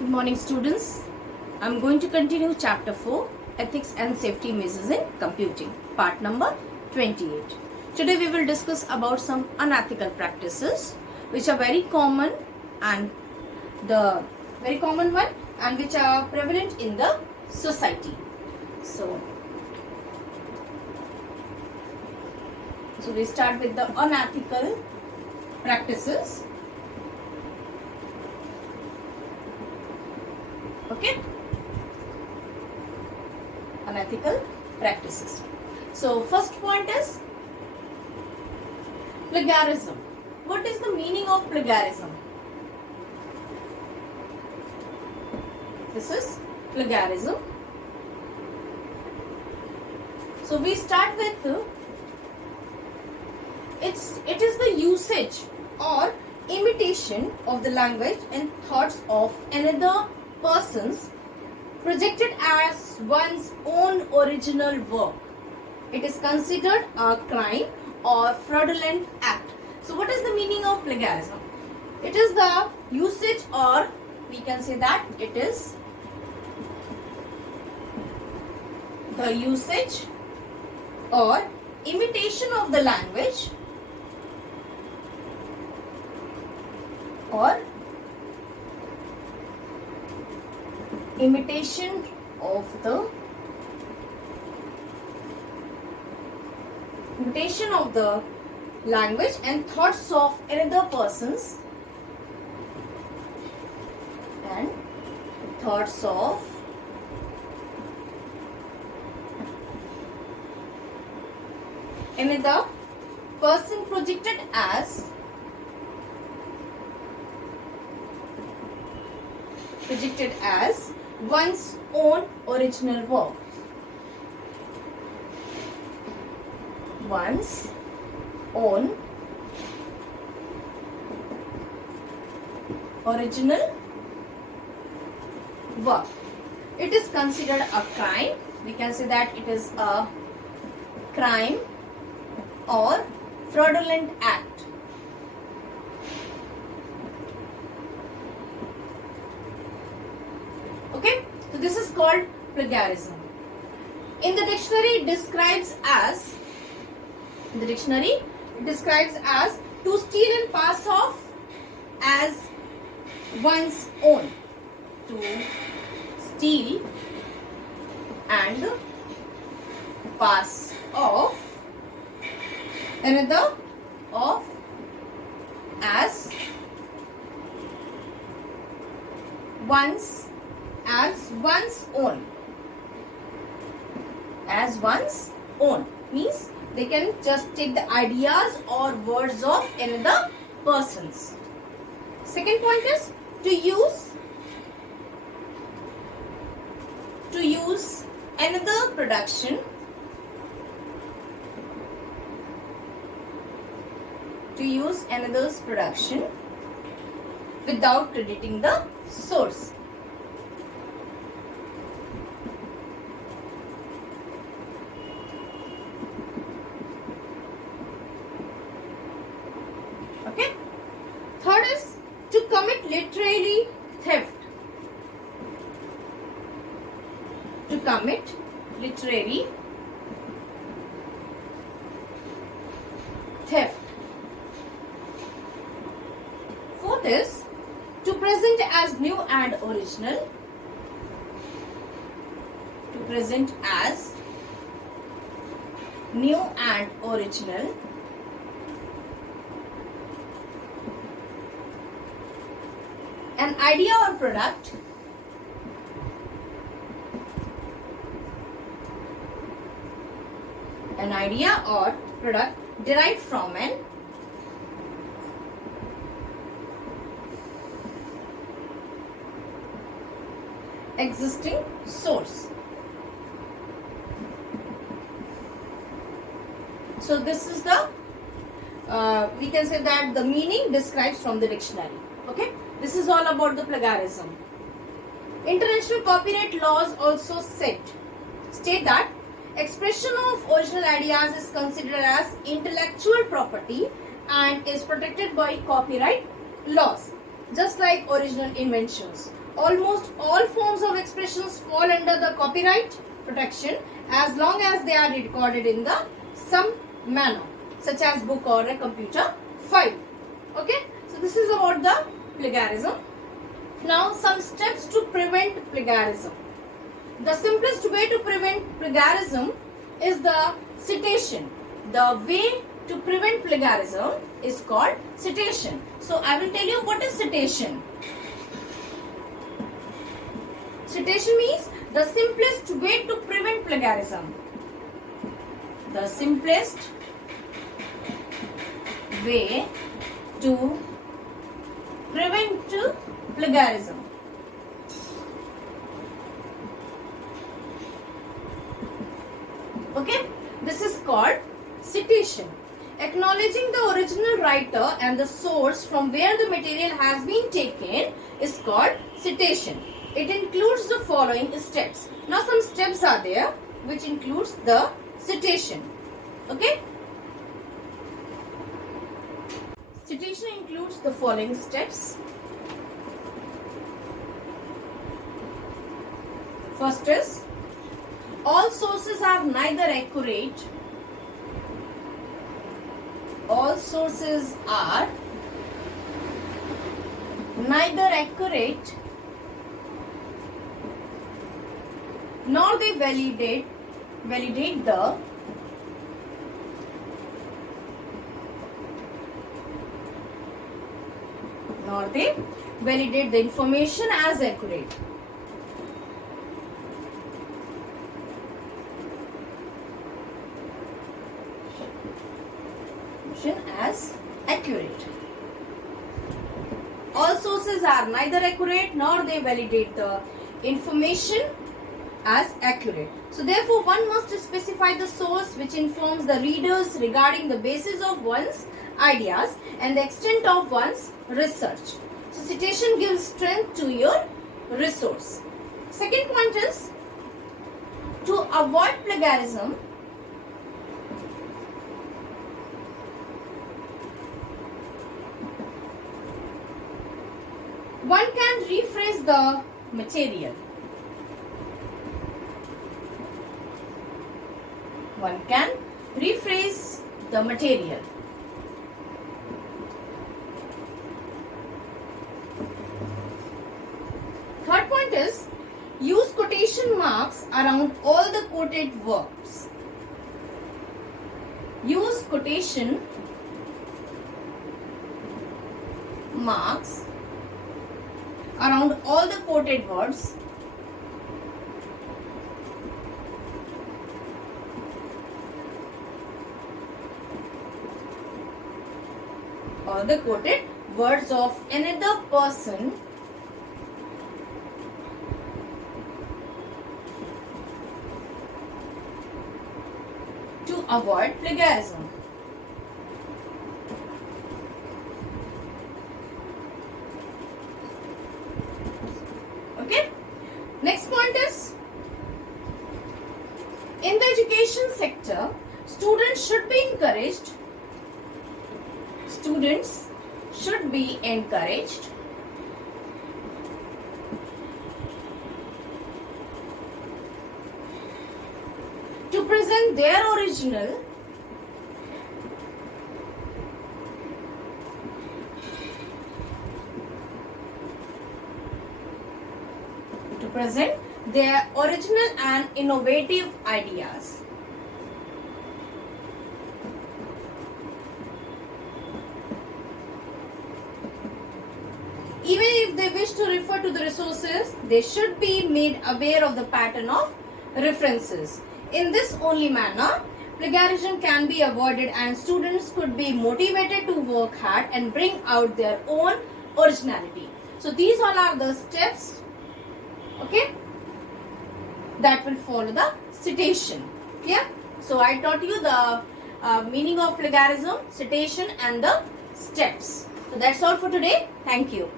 Good morning, students. I'm going to continue chapter 4, Ethics and Safety Measures in Computing, part number 28. Today we will discuss about some unethical practices which are very common and the very common one and which are prevalent in the society. So we start with the unethical practices. Okay, unethical practices. So first point is plagiarism. What is the meaning of plagiarism? This is plagiarism. So we start with it is the usage or imitation of the language and thoughts of another persons projected as one's own original work. It is considered a crime or fraudulent act. So what is the meaning of plagiarism? It is the usage, or we can say that it is the usage or imitation of the language or imitation of the language and thoughts of another persons and thoughts of another person projected as one's own original work. One's own original work. It is considered a crime. We can say that it is a crime or fraudulent act. Okay, so this is called plagiarism. In the dictionary, it describes as to steal and pass off as one's own. To steal and pass off another of as one's own. As one's own means they can just take the ideas or words of another persons. Second point is to use another production another's production without crediting the source. Okay. Third is to commit literary theft. To commit literary theft. Fourth is to present as new and original. To present as new and original. An idea or product derived from an existing source. So this is the we can say that the meaning describes from the dictionary. Okay, this is all about the plagiarism. International copyright laws also state that expression of original ideas is considered as intellectual property and is protected by copyright laws, just like original inventions. almost all forms of expressions fall under the copyright protection as long as they are recorded in the some manner, such as book or a computer file. Okay, so this is about the plagiarism. Now some steps to prevent plagiarism. The simplest way to prevent plagiarism is the citation. The way to prevent plagiarism is called citation. So I will tell you what is citation. Citation means the simplest way to prevent plagiarism. The simplest way to prevent plagiarism. Okay, this is called citation. Acknowledging the original writer and the source from where the material has been taken is called citation. It includes the following steps. Now some steps are there which includes the citation. Okay. Citation includes the following steps. First is, all sources are neither accurate. All sources are neither accurate nor they validate the information as accurate. As accurate. All sources are neither accurate nor they validate the information as accurate. So therefore one must specify the source which informs the readers regarding the basis of one's ideas and the extent of one's research. So citation gives strength to your resource. Second point is, to avoid plagiarism, one can rephrase the material. One can rephrase the material. Third point is, use quotation marks around all the quoted verbs. Use quotation marks around all the quoted words. Or the quoted words of another person to avoid plagiarism. Okay. Next point is, in the education sector, students should be encouraged to present their original and innovative ideas. Even if they wish to refer to the resources, they should be made aware of the pattern of references. In this only manner, plagiarism can be avoided and students could be motivated to work hard and bring out their own originality. So these all are the steps, okay, that will follow the citation. Clear? So I taught you the meaning of plagiarism, citation and the steps. So that's all for today. Thank you.